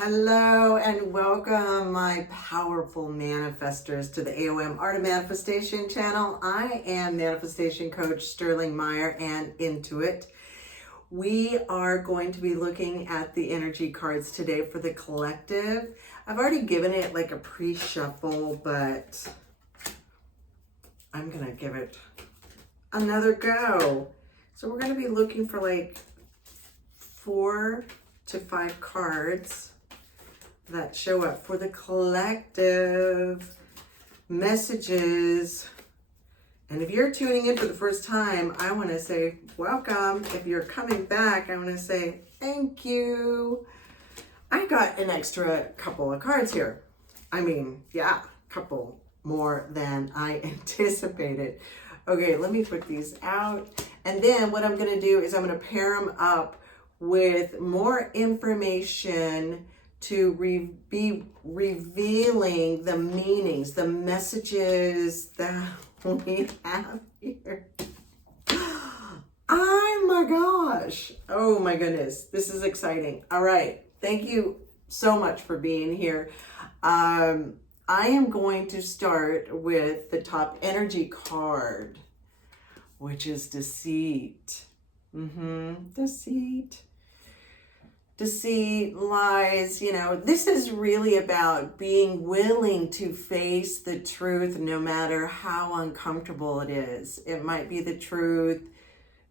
Hello and welcome, my powerful manifestors, to the AOM Art of Manifestation channel. I am Manifestation Coach Sterling Meyer and Intuit. We are going to be looking at the energy cards today for the collective. I've already given it like a pre-shuffle, but I'm going to give it another go. So we're going to be looking for like 4 to 5 cards that show up for the collective messages. And if you're tuning in for the first time, I want to say welcome. If you're coming back, I want to say thank you. I got an extra couple of cards here. I mean, yeah, a couple more than I anticipated. Okay, let me put these out. And then what I'm going to do is I'm going to pair them up with more information to be revealing the meanings, the messages that we have here. Oh my gosh. Oh my goodness. This is exciting. All right. Thank you so much for being here. I am going to start with the top energy card, which is deceit. Deceit, lies, this is really about being willing to face the truth no matter how uncomfortable it is. It might be the truth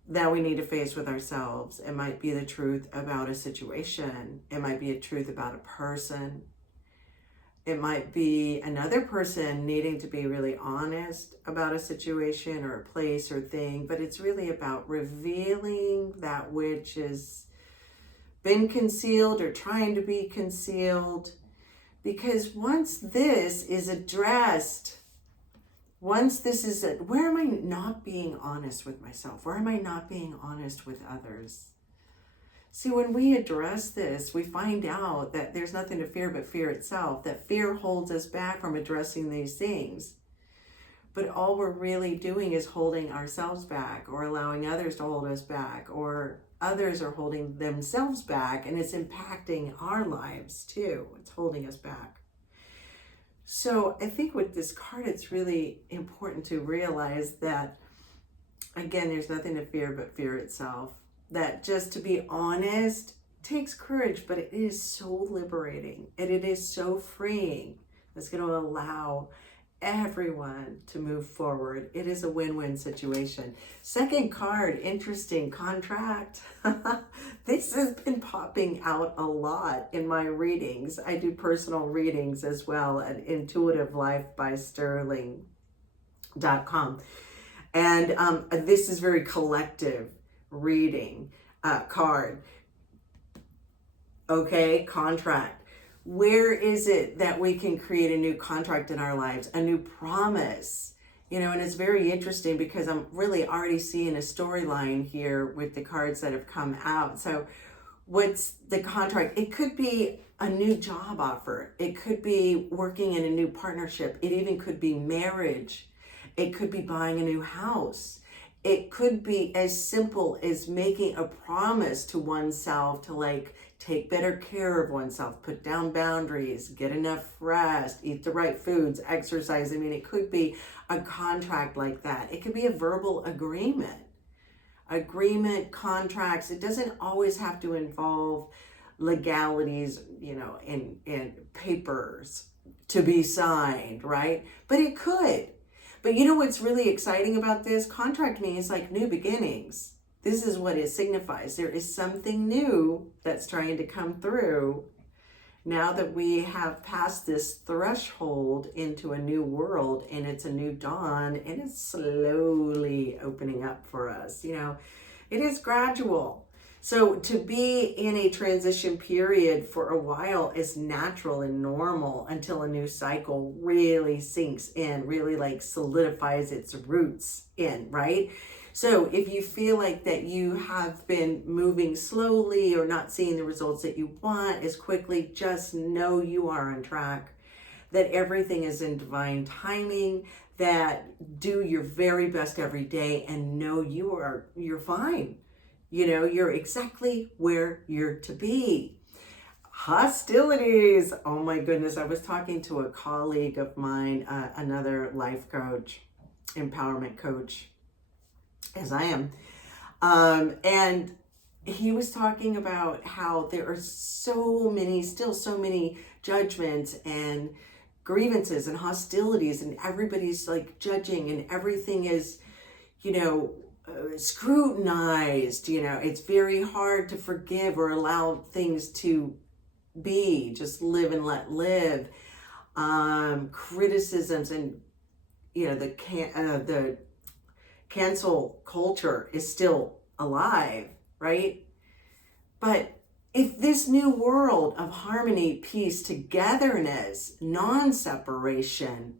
that we need to face with ourselves. It might be the truth about a situation. It might be a truth about a person. It might be another person needing to be really honest about a situation or a place or thing, but it's really about revealing that which is been concealed or trying to be concealed. Because once this is addressed, where am I not being honest with myself? Where am I not being honest with others? See, when we address this, we find out that there's nothing to fear but fear itself, that fear holds us back from addressing these things. But all we're really doing is holding ourselves back, or allowing others to hold us back, or others are holding themselves back, and it's impacting our lives too. It's holding us back. So I think with this card, it's really important to realize that, again, there's nothing to fear but fear itself. That just to be honest takes courage, but it is so liberating and it is so freeing. It's going to allow everyone to move forward. It is a win-win situation. Second card, interesting, contract. This has been popping out a lot in my readings. I do personal readings as well at intuitivelife.sterling.com. And this is very collective reading card. Okay, contract. Where is it that we can create a new contract in our lives, a new promise? And it's very interesting because I'm really already seeing a storyline here with the cards that have come out. So what's the contract? It could be a new job offer. It could be working in a new partnership. It even could be marriage. It could be buying a new house. It could be as simple as making a promise to oneself to take better care of oneself, put down boundaries, get enough rest, eat the right foods, exercise. I mean, it could be a contract like that. It could be a verbal agreement. Contracts, it doesn't always have to involve legalities, and papers to be signed, right? But it could. But what's really exciting about this? Contract means like new beginnings. This is what it signifies. There is something new that's trying to come through now that we have passed this threshold into a new world, and it's a new dawn, and it's slowly opening up for us. It is gradual. So to be in a transition period for a while is natural and normal until a new cycle really sinks in, really solidifies its roots in, right? So if you feel like that you have been moving slowly or not seeing the results that you want as quickly, just know you are on track, that everything is in divine timing, that do your very best every day and know you're fine. You're exactly where you're to be. Hostilities. Oh my goodness. I was talking to a colleague of mine, another life coach, empowerment coach, as I am. And he was talking about how there are still so many judgments and grievances and hostilities, and everybody's like judging, and everything is, scrutinized. It's very hard to forgive or allow things to be, just live and let live. Criticisms and, the cancel culture is still alive, right? But if this new world of harmony, peace, togetherness, non-separation,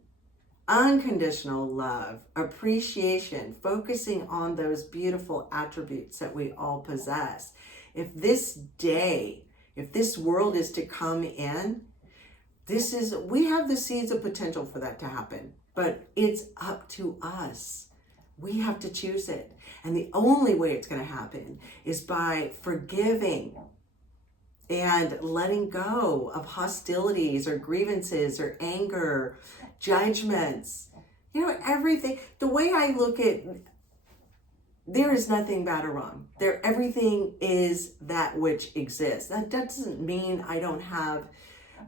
unconditional love, appreciation, focusing on those beautiful attributes that we all possess, if this world is to come in, we have the seeds of potential for that to happen, but it's up to us. We have to choose it. And the only way it's going to happen is by forgiving and letting go of hostilities or grievances or anger, judgments, everything. The way I look at, there is nothing bad or wrong. Everything is that which exists. That doesn't mean I don't have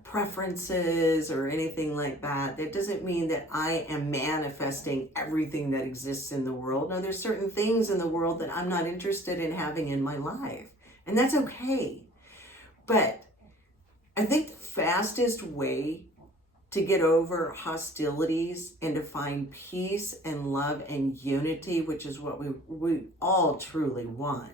preferences or anything like that. That doesn't mean that I am manifesting everything that exists in the world. No, there's certain things in the world that I'm not interested in having in my life, and that's okay. But I think the fastest way to get over hostilities and to find peace and love and unity, which is what we all truly want,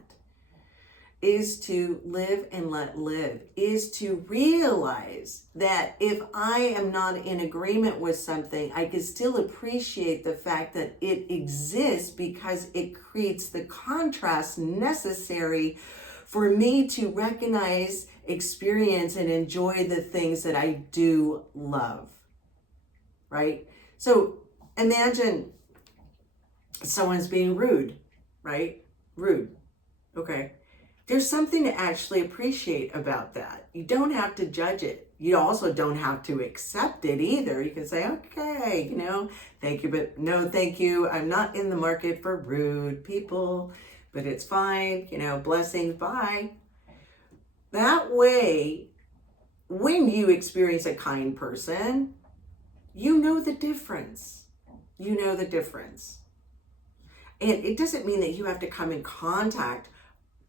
is to live and let live, is to realize that if I am not in agreement with something, I can still appreciate the fact that it exists because it creates the contrast necessary for me to recognize, experience, and enjoy the things that I do love, right? So imagine someone's being rude, right? Rude, okay. There's something to actually appreciate about that. You don't have to judge it. You also don't have to accept it either. You can say, okay, thank you, but no, thank you. I'm not in the market for rude people, but it's fine. Blessings, bye. That way, when you experience a kind person, you know the difference. You know the difference. And it doesn't mean that you have to come in contact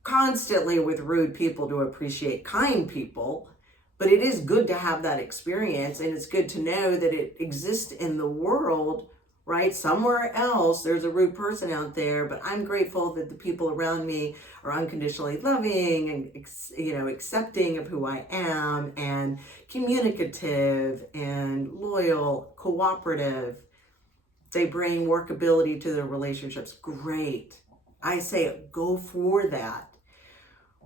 constantly with rude people to appreciate kind people, but it is good to have that experience, and it's good to know that it exists in the world, right? Somewhere else there's a rude person out there, but I'm grateful that the people around me are unconditionally loving and accepting of who I am, and communicative and loyal, cooperative. They bring workability to their relationships. Great. I say go for that.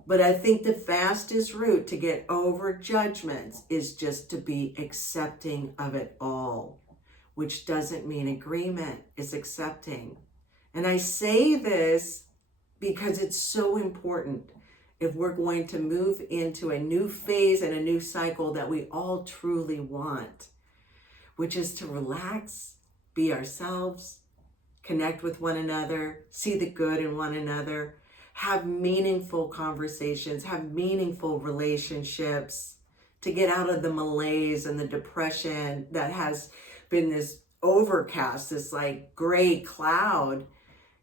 But I think the fastest route to get over judgments is just to be accepting of it all, which doesn't mean agreement. It's accepting. And I say this because it's so important if we're going to move into a new phase and a new cycle that we all truly want, which is to relax, be ourselves, connect with one another, see the good in one another, have meaningful conversations, have meaningful relationships, to get out of the malaise and the depression that has been this overcast, this like gray cloud,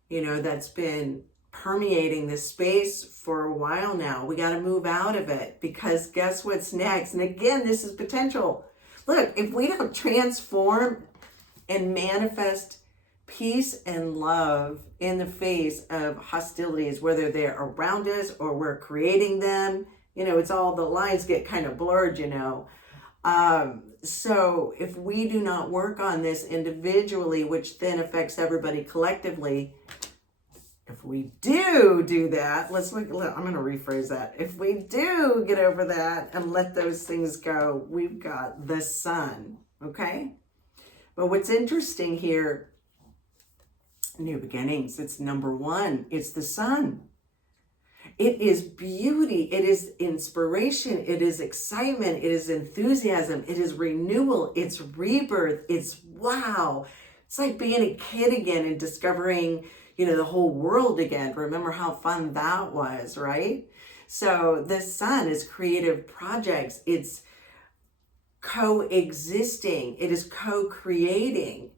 that's been permeating this space for a while now. We got to move out of it, because guess what's next? And again, this is potential. Look, if we don't transform and manifest peace and love in the face of hostilities, whether they're around us or we're creating them, it's all, the lines get kind of blurred, So if we do not work on this individually, which then affects everybody collectively, if we do that, I'm going to rephrase that. If we do get over that and let those things go, we've got the sun, okay? But what's interesting here, new beginnings, it's number one, it's the sun. It is beauty. It is inspiration. It is excitement. It is enthusiasm. It is renewal. It's rebirth. It's wow. It's like being a kid again and discovering, the whole world again. Remember how fun that was, right? So the sun is creative projects. It's coexisting. It is co-creating.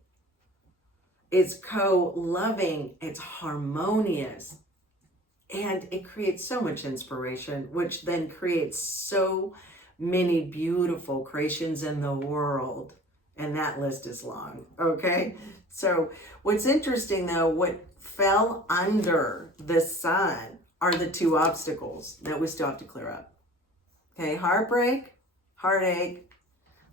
It's co-loving. It's harmonious. And it creates so much inspiration, which then creates so many beautiful creations in the world. And that list is long, okay? So what's interesting though, what fell under the sun are the two obstacles that we still have to clear up. Okay, heartbreak, heartache,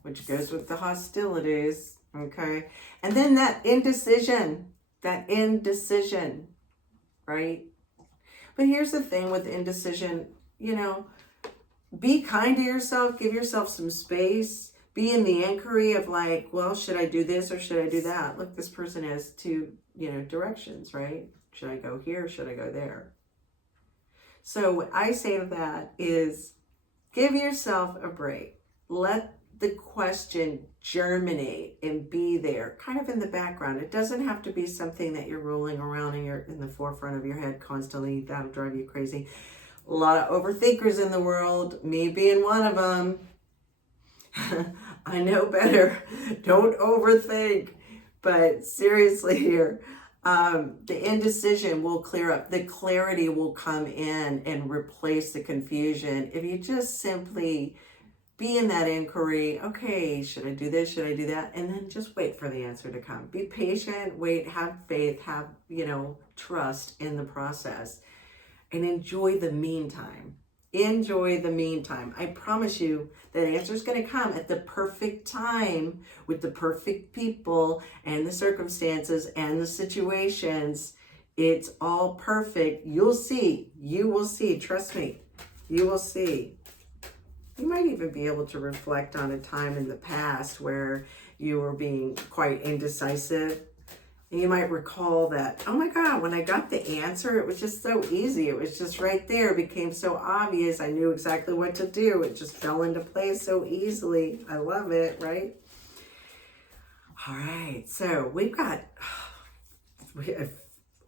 which goes with the hostilities, okay? And then that indecision, right? But here's the thing with indecision, be kind to yourself, give yourself some space, be in the inquiry of like, well, should I do this or should I do that? Look, this person has two, directions, right? Should I go here or should I go there? So what I say to that is give yourself a break. Let the question germinate and be there kind of in the background. It doesn't have to be something that you're rolling around in the forefront of your head constantly. That'll drive you crazy. A lot of overthinkers in the world, me being one of them. I know better. Don't overthink. But seriously here, the indecision will clear up. The clarity will come in and replace the confusion. If you just simply be in that inquiry, okay, should I do this? Should I do that? And then just wait for the answer to come. Be patient, wait, have faith, have, trust in the process, and enjoy the meantime. Enjoy the meantime. I promise you that answer is going to come at the perfect time with the perfect people and the circumstances and the situations. It's all perfect. You'll see. You will see. Trust me. You will see. You might even be able to reflect on a time in the past where you were being quite indecisive. And you might recall that, oh my God, when I got the answer, it was just so easy. It was just right there. It became so obvious. I knew exactly what to do. It just fell into place so easily. I love it, right? All right. So we've got,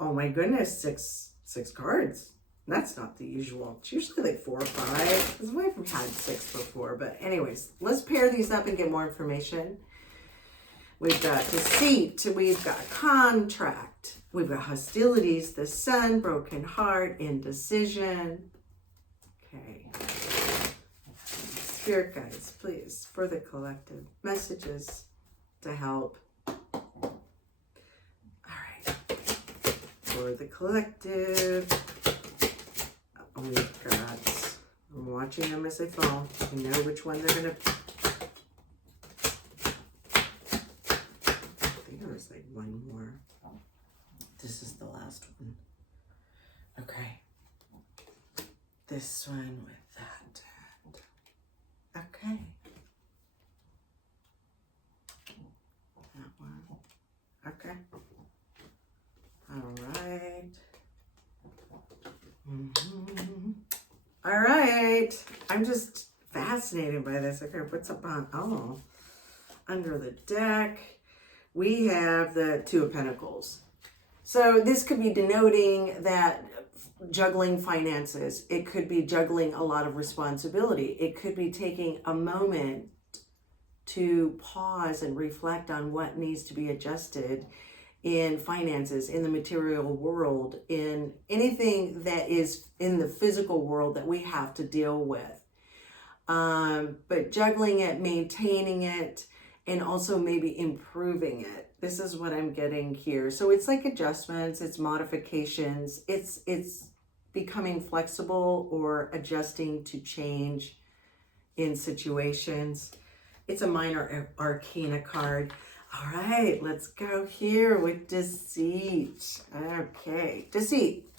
oh my goodness, six cards. That's not the usual. It's usually like 4 or 5. Because we've had 6 before. But anyways, let's pair these up and get more information. We've got deceit. We've got contract. We've got hostilities, the sun, broken heart, indecision. Okay. Spirit guides, please, for the collective. Messages to help. All right. For the collective. We've got, I'm watching them as they fall. You know which one they're going to, I think there was like one more. This is the last one. Okay. This one with that. Okay. That one. Okay. All right. All right. I'm just fascinated by this. Okay, what's up on, under the deck, we have the Two of Pentacles. So this could be denoting that juggling finances. It could be juggling a lot of responsibility. It could be taking a moment to pause and reflect on what needs to be adjusted in finances, in the material world, in anything that is in the physical world that we have to deal with. But juggling it, maintaining it, and also maybe improving it. This is what I'm getting here. So it's like adjustments, it's modifications, it's becoming flexible or adjusting to change in situations. It's a minor arcana card. All right, let's go here with deceit. Okay, deceit.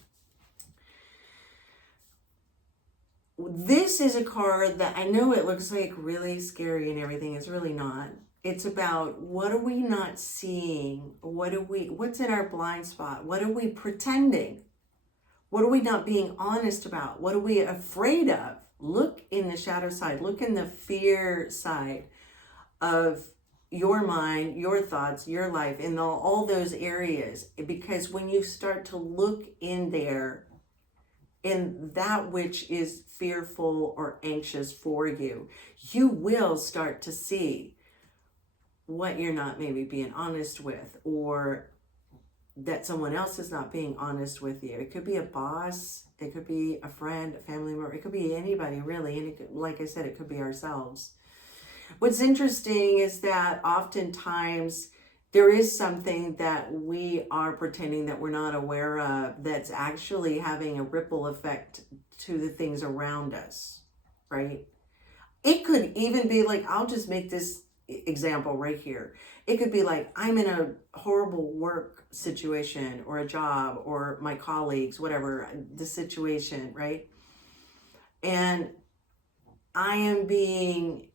This is a card that I know it looks like really scary and everything. It's really not. It's about what are we not seeing? What's in our blind spot? What are we pretending? What are we not being honest about? What are we afraid of? Look in the shadow side. Look in the fear side of your mind, your thoughts, your life, in all those areas. Because when you start to look in there, in that which is fearful or anxious for you, you will start to see what you're not maybe being honest with, or that someone else is not being honest with you. It could be a boss, it could be a friend, a family member, it could be anybody really, and it could, like I said, it could be ourselves. What's interesting is that oftentimes there is something that we are pretending that we're not aware of that's actually having a ripple effect to the things around us, right? It could even be like, I'll just make this example right here. It could be like, I'm in a horrible work situation or a job or my colleagues, whatever the situation, right? And I am being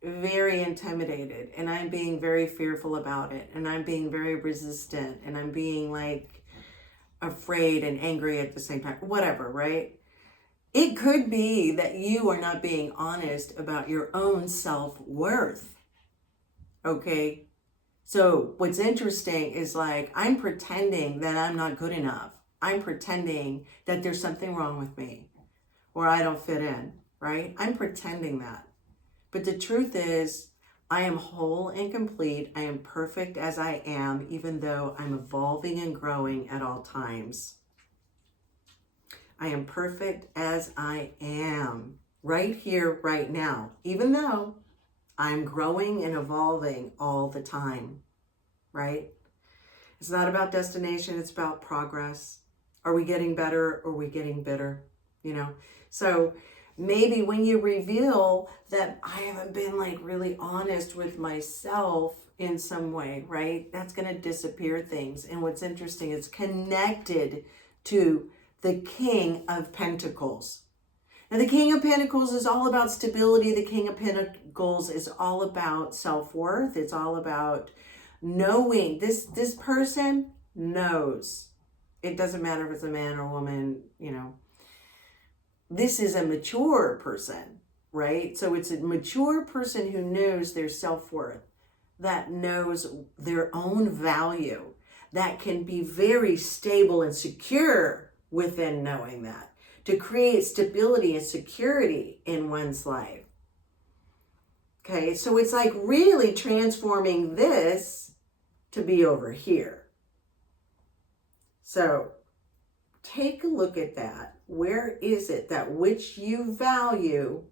very intimidated, and I'm being very fearful about it, and I'm being very resistant, and I'm being like afraid and angry at the same time, whatever, right? It could be that you are not being honest about your own self-worth. Okay, so what's interesting is like, I'm pretending that I'm not good enough. I'm pretending that there's something wrong with me, or I don't fit in, right? I'm pretending that. But the truth is, I am whole and complete. I am perfect as I am, even though I'm evolving and growing at all times. I am perfect as I am, right here, right now, even though I'm growing and evolving all the time, right? It's not about destination, it's about progress. Are we getting better, or are we getting bitter? You know, so maybe when you reveal that I haven't been like really honest with myself in some way, right? That's going to disappear things. And what's interesting, it's connected to the King of Pentacles. Now, the King of Pentacles is all about stability. The King of Pentacles is all about self-worth. It's all about knowing. This person knows. It doesn't matter if it's a man or a woman, you know. This is a mature person, right? So it's a mature person who knows their self-worth, that knows their own value, that can be very stable and secure within knowing that, to create stability and security in one's life. Okay, so it's like really transforming this to be over here. So take a look at that. Where is it that which you value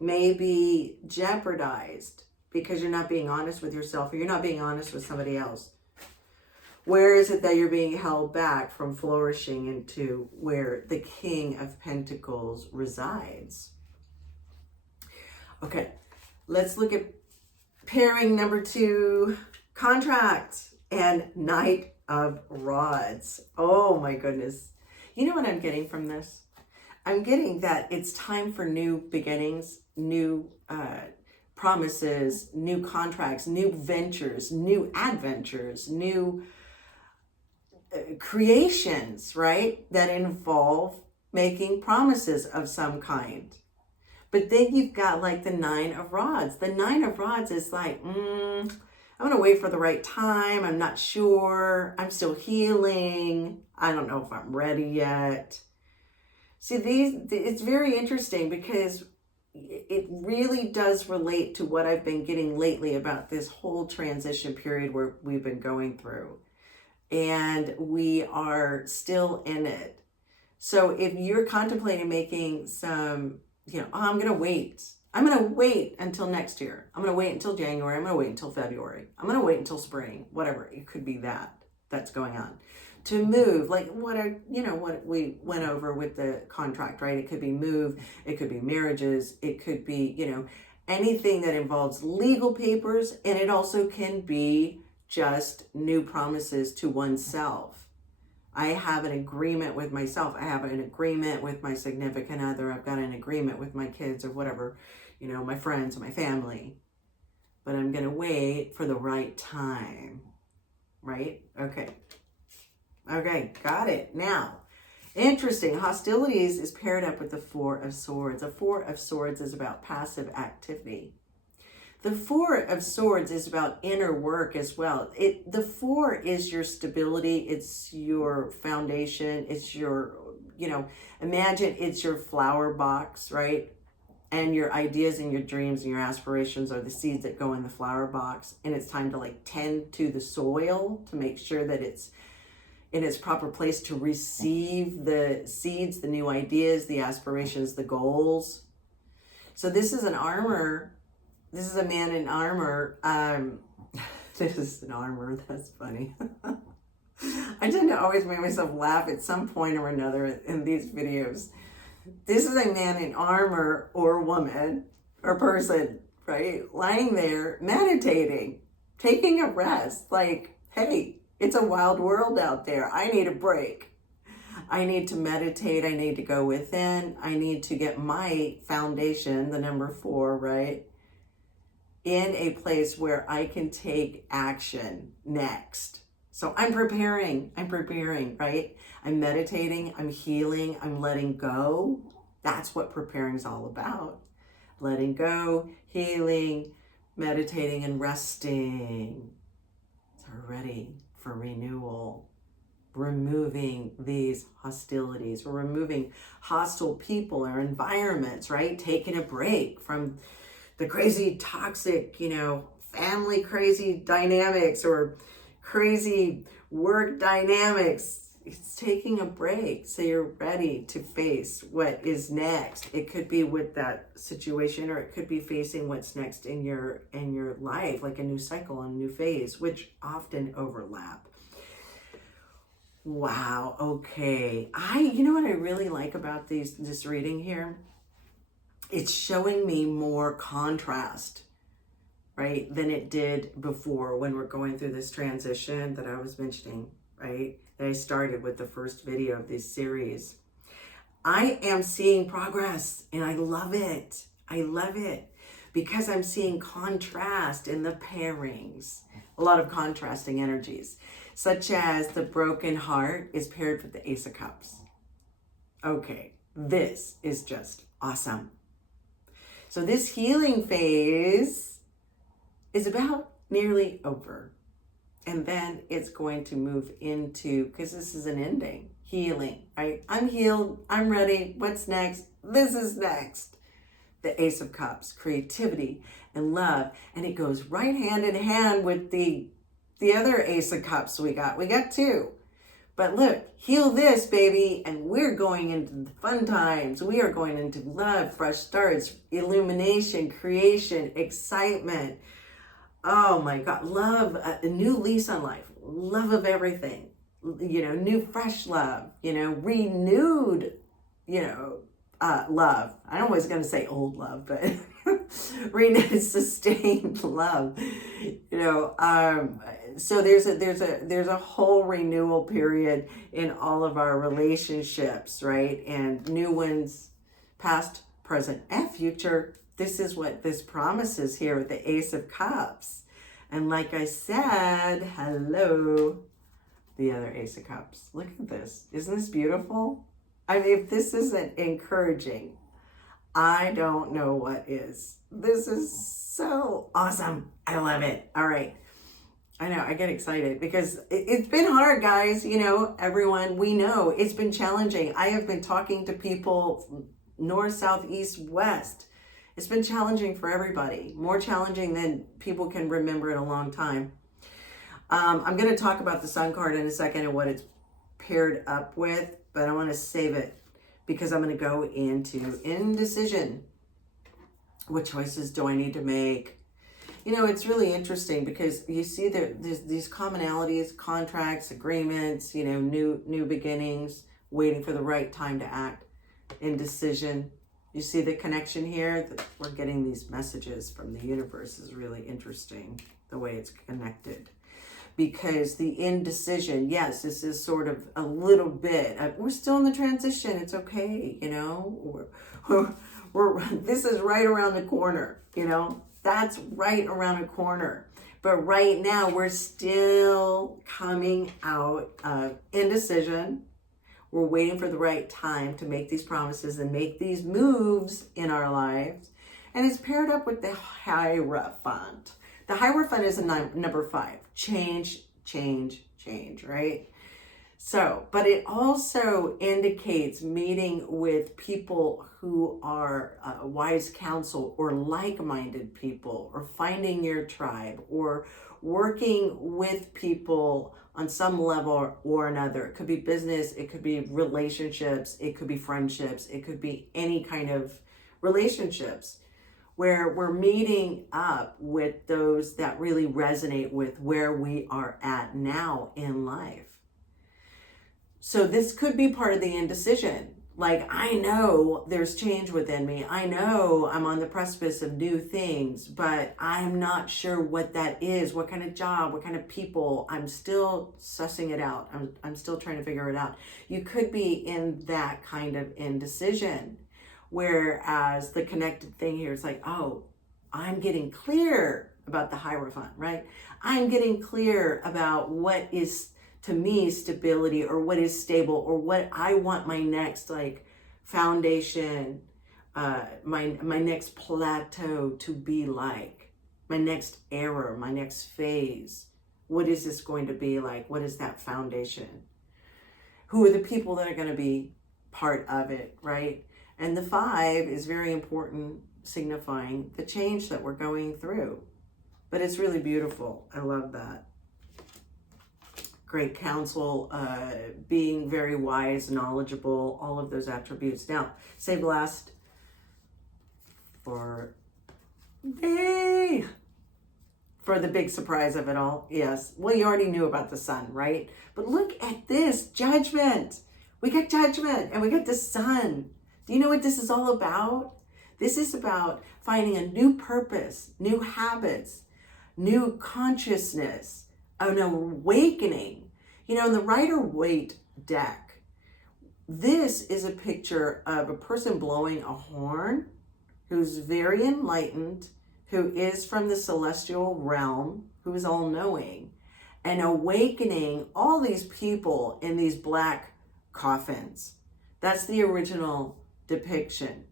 may be jeopardized because you're not being honest with yourself, or you're not being honest with somebody else? Where is it that you're being held back from flourishing into where the King of Pentacles resides? Okay, let's look at pairing number 2, contract and Knight of Rods. Oh my goodness. You know what I'm getting from this? I'm getting that it's time for new beginnings, new promises, new contracts, new ventures, new adventures, new creations, right? That involve making promises of some kind. But then you've got like the 9 of Rods. The 9 of Rods is like, I'm going to wait for the right time. I'm not sure. I'm still healing. I don't know if I'm ready yet. See, it's very interesting because it really does relate to what I've been getting lately about this whole transition period where we've been going through. And we are still in it. So if you're contemplating making some, I'm going to wait. I'm going to wait until next year. I'm going to wait until January. I'm going to wait until February. I'm going to wait until spring, whatever. It could be that's going on. To move, like what we went over with the contract, right? It could be move. It could be marriages. It could be, anything that involves legal papers. And it also can be just new promises to oneself. I have an agreement with myself. I have an agreement with my significant other. I've got an agreement with my kids or whatever, my friends, my family. But I'm going to wait for the right time, right? Okay, got it. Now, Interesting. Hostilities is paired up with the Four of Swords. A Four of Swords is about passive activity. The Four of Swords is about inner work as well. The Four is your stability. It's your foundation. It's your, imagine it's your flower box, right? And your ideas and your dreams and your aspirations are the seeds that go in the flower box. And it's time to like tend to the soil to make sure that it's in its proper place to receive the seeds, the new ideas, the aspirations, the goals. So this is an armor. This is a man in armor. This is an armor. That's funny. I tend to always make myself laugh at some point or another in these videos. This is a man in armor or woman or person, right? Lying there, meditating, taking a rest. Like, hey, it's a wild world out there. I need a break. I need to meditate. I need to go within. I need to get my foundation, the number 4, right? In a place where I can take action next. So I'm preparing, right? I'm meditating, I'm healing, I'm letting go. That's what preparing is all about. Letting go, healing, meditating, and resting. So we're ready for renewal. Removing these hostilities. We're removing hostile people or environments, right? Taking a break from the crazy, toxic, family crazy dynamics or crazy work dynamics. It's taking a break so you're ready to face what is next. It could be with that situation, or it could be facing what's next in your life, like a new cycle and a new phase, which often overlap. Wow. Okay. You know what I really like about this reading here? It's showing me more contrast, right, than it did before when we're going through this transition that I was mentioning, right, that I started with the first video of this series. I am seeing progress and I love it. I love it because I'm seeing contrast in the pairings, a lot of contrasting energies, such as the broken heart is paired with the Ace of Cups. Okay, this is just awesome. So this healing phase is about nearly over. And then it's going to move into, because this is an ending, healing, right? I'm healed, I'm ready, what's next? This is next. The Ace of Cups, creativity and love. And it goes right hand in hand with the other Ace of Cups we got. We got 2. But look, heal this, baby, and we're going into the fun times. We are going into love, fresh starts, illumination, creation, excitement. Oh my God, love, a new lease on life, love of everything, new fresh love, renewed, love. I'm always going to say old love, but renewed, sustained love, so there's a whole renewal period in all of our relationships, right? And new ones, past, present, and future. This is what this promises here with the Ace of Cups. And like I said, hello, the other Ace of Cups. Look at this. Isn't this beautiful? I mean, if this isn't encouraging, I don't know what is. This is so awesome. I love it. All right. I know, I get excited because it's been hard, guys. Everyone, we know it's been challenging. I have been talking to people north, south, east, west. It's been challenging for everybody, more challenging than people can remember in a long time. I'm going to talk about the Sun card in a second and what it's paired up with, but I want to save it because I'm going to go into indecision. What choices do I need to make? It's really interesting because you see there's these commonalities, contracts, agreements, new beginnings, waiting for the right time to act, indecision. You see the connection here? We're getting these messages from the universe is really interesting, the way it's connected. Because the indecision, yes, this is sort of a little bit, we're still in the transition. It's okay, this is right around the corner, That's right around the corner. But right now, we're still coming out of indecision, We're waiting for the right time to make these promises and make these moves in our lives. And it's paired up with the Hierophant. The Hierophant is a number 5. Change, change, change, right? So, but it also indicates meeting with people who are wise counsel or like-minded people, or finding your tribe, or working with people on some level or another. It could be business, it could be relationships, it could be friendships, it could be any kind of relationships where we're meeting up with those that really resonate with where we are at now in life. So this could be part of the indecision. Like, I know there's change within me. I know I'm on the precipice of new things, but I'm not sure what that is, what kind of job, what kind of people. I'm still sussing it out. I'm still trying to figure it out. You could be in that kind of indecision, whereas the connected thing here is like, oh, I'm getting clear about the Hierophant, right? I'm getting clear about what is, to me, stability, or what is stable, or what I want my next like foundation, my next plateau to be like, my next era, my next phase. What is this going to be like? What is that foundation? Who are the people that are going to be part of it, right? And the 5 is very important, signifying the change that we're going through. But it's really beautiful. I love that. Great counsel, being very wise, knowledgeable, all of those attributes. Now, save last for the big surprise of it all. Yes, well, you already knew about the Sun, right? But look at this, Judgment. We got Judgment and we got the Sun. Do you know what this is all about? This is about finding a new purpose, new habits, new consciousness, an awakening. You know, in the Rider-Waite deck, this is a picture of a person blowing a horn who's very enlightened, who is from the celestial realm, who is all-knowing, and awakening all these people in these black coffins. That's the original depiction.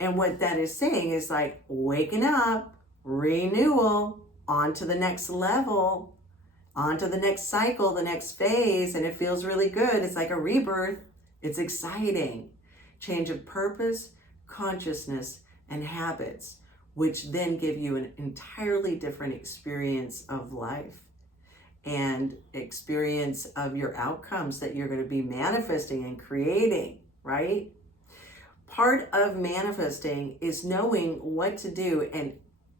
And what that is saying is like, waking up, renewal, on to the next level, on to the next cycle, the next phase, and it feels really good. It's like a rebirth. It's exciting. Change of purpose, consciousness, and habits, which then give you an entirely different experience of life and experience of your outcomes that you're going to be manifesting and creating, right? Part of manifesting is knowing what to do and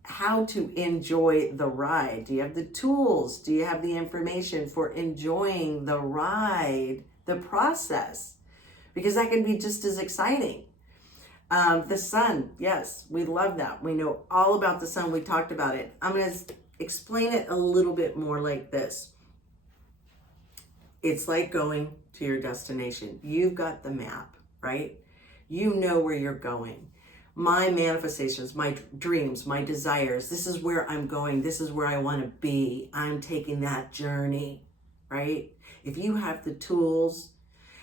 how to enjoy the ride. Do you have the tools? Do you have the information for enjoying the ride, the process? Because that can be just as exciting. The Sun, yes, we love that. We know all about the Sun. We talked about it. I'm going to explain it a little bit more like this. It's like going to your destination. You've got the map, right? You know where you're going. My manifestations, my dreams, my desires, this is where I'm going. This is where I want to be. I'm taking that journey, right? If you have the tools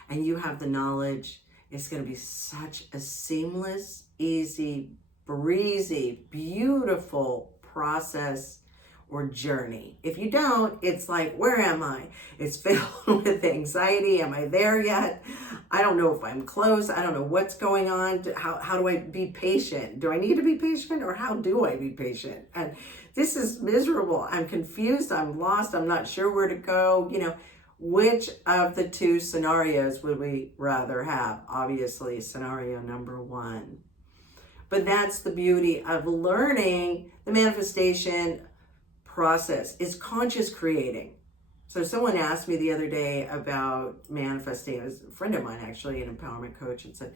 and you have the knowledge, it's going to be such a seamless, easy, breezy, beautiful process or journey. If you don't, it's like, where am I? It's filled with anxiety. Am I there yet? I don't know if I'm close. I don't know what's going on. How do I be patient? Do I need to be patient, or how do I be patient? And this is miserable. I'm confused. I'm lost. I'm not sure where to go. You know, which of the 2 scenarios would we rather have? Obviously, scenario number 1. But that's the beauty of learning the manifestation process. Is conscious creating. So someone asked me the other day about manifesting. It was a friend of mine, actually, an empowerment coach, and said,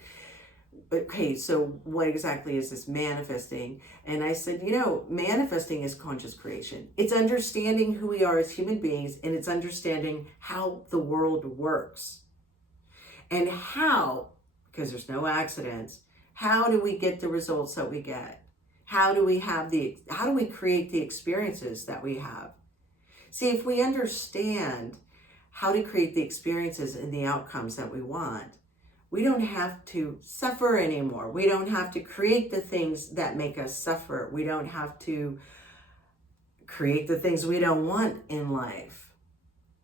okay, so what exactly is this manifesting? And I said, you know, manifesting is conscious creation. It's understanding who we are as human beings, and it's understanding how the world works. And how, because there's no accidents, how do we get the results that we get? How do we create the experiences that we have? See, if we understand how to create the experiences and the outcomes that we want. We don't have to suffer anymore. We don't have to create the things that make us suffer. We don't have to create the things we don't want in life.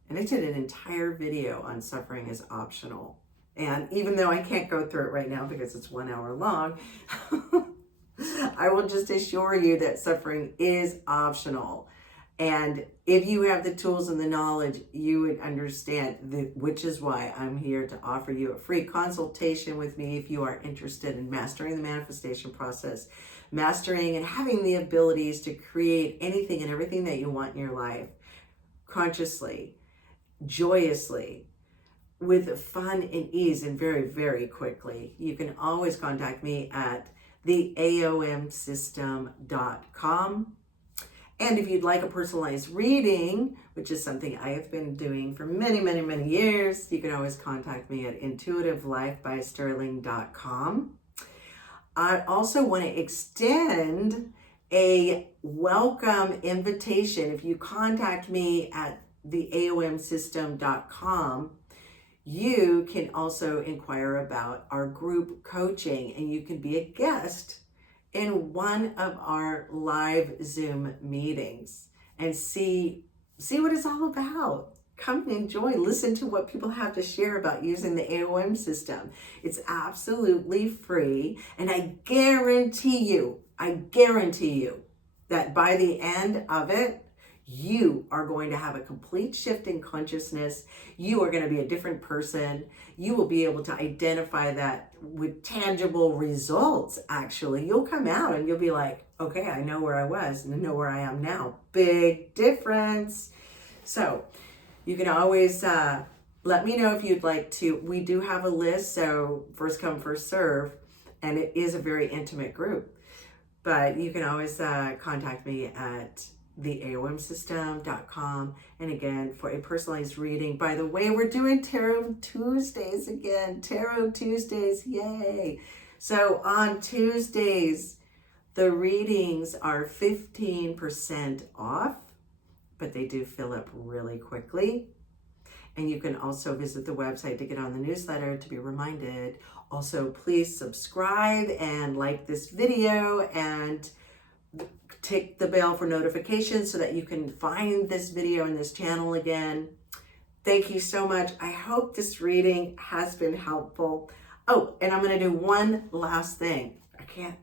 And I did an entire video on suffering is optional. And even though I can't go through it right now because it's 1 hour long, I will just assure you that suffering is optional. And if you have the tools and the knowledge, you would understand, which is why I'm here to offer you a free consultation with me if you are interested in mastering the manifestation process, mastering and having the abilities to create anything and everything that you want in your life consciously, joyously, with fun and ease and very, very quickly. You can always contact me at theaomsystem.com. And if you'd like a personalized reading, which is something I have been doing for many, many, many years, you can always contact me at intuitivelifebysterling.com. I also want to extend a welcome invitation. If you contact me at theaomsystem.com, you can also inquire about our group coaching, and you can be a guest in one of our live Zoom meetings and see what it's all about. Come and enjoy, listen to what people have to share about using the AOM system. It's absolutely free, and I guarantee you that by the end of it, you are going to have a complete shift in consciousness. You are going to be a different person. You will be able to identify that with tangible results, actually. You'll come out and you'll be like, okay, I know where I was and I know where I am now. Big difference. So you can always let me know if you'd like to. We do have a list, so first come, first serve, and it is a very intimate group. But you can always contact me at theaomsystem.com. And again, for a personalized reading. By the way, we're doing Tarot Tuesdays again. Tarot Tuesdays, yay. So on Tuesdays, the readings are 15% off, but they do fill up really quickly. And you can also visit the website to get on the newsletter to be reminded. Also, please subscribe and like this video and tick the bell for notifications so that you can find this video and this channel again. Thank you so much. I hope this reading has been helpful. Oh, and I'm going to do one last thing. I can't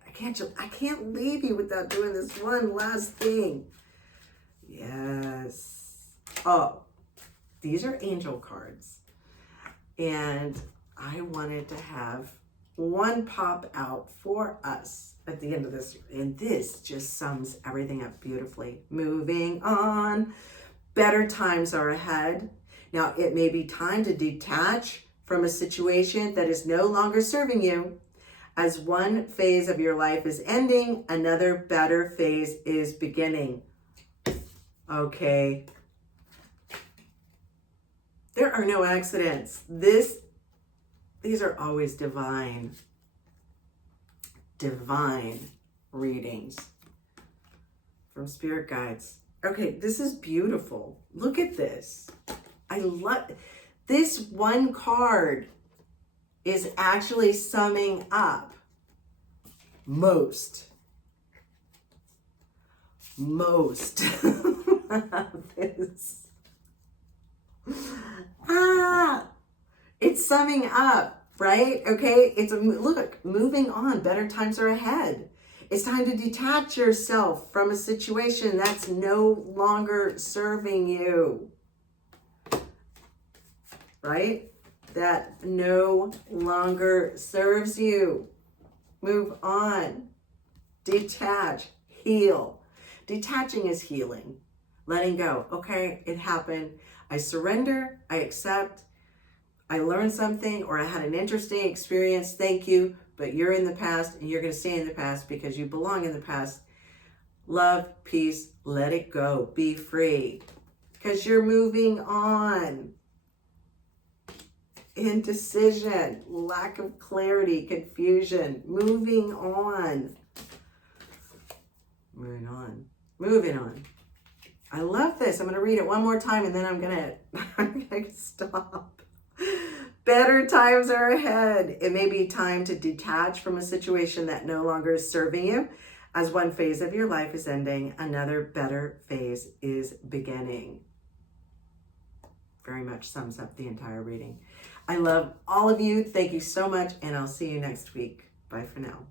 leave you without doing this one last thing. Yes. Oh, these are angel cards. And I wanted to have one pop out for us at the end of this, and this just sums everything up beautifully. Moving on, better times are ahead. Now, it may be time to detach from a situation that is no longer serving you. As one phase of your life is ending, another better phase is beginning. Okay. There are no accidents. These are always divine readings from spirit guides. Okay, this is beautiful. Look at this. I love this. One card is actually summing up most this. It's summing up, right? Okay, look, moving on, better times are ahead. It's time to detach yourself from a situation that's no longer serving you, right? That no longer serves you. Move on, detach, heal. Detaching is healing, letting go. Okay, it happened. I surrender, I accept, I learned something, or I had an interesting experience. Thank you, but you're in the past and you're going to stay in the past because you belong in the past. Love, peace, let it go. Be free because you're moving on. Indecision, lack of clarity, confusion, moving on. Moving on. I love this. I'm going to read it one more time and then I'm going to stop. Better times are ahead. It may be time to detach from a situation that no longer is serving you. As one phase of your life is ending, another better phase is beginning. Very much sums up the entire reading. I love all of you. Thank you so much, and I'll see you next week. Bye for now.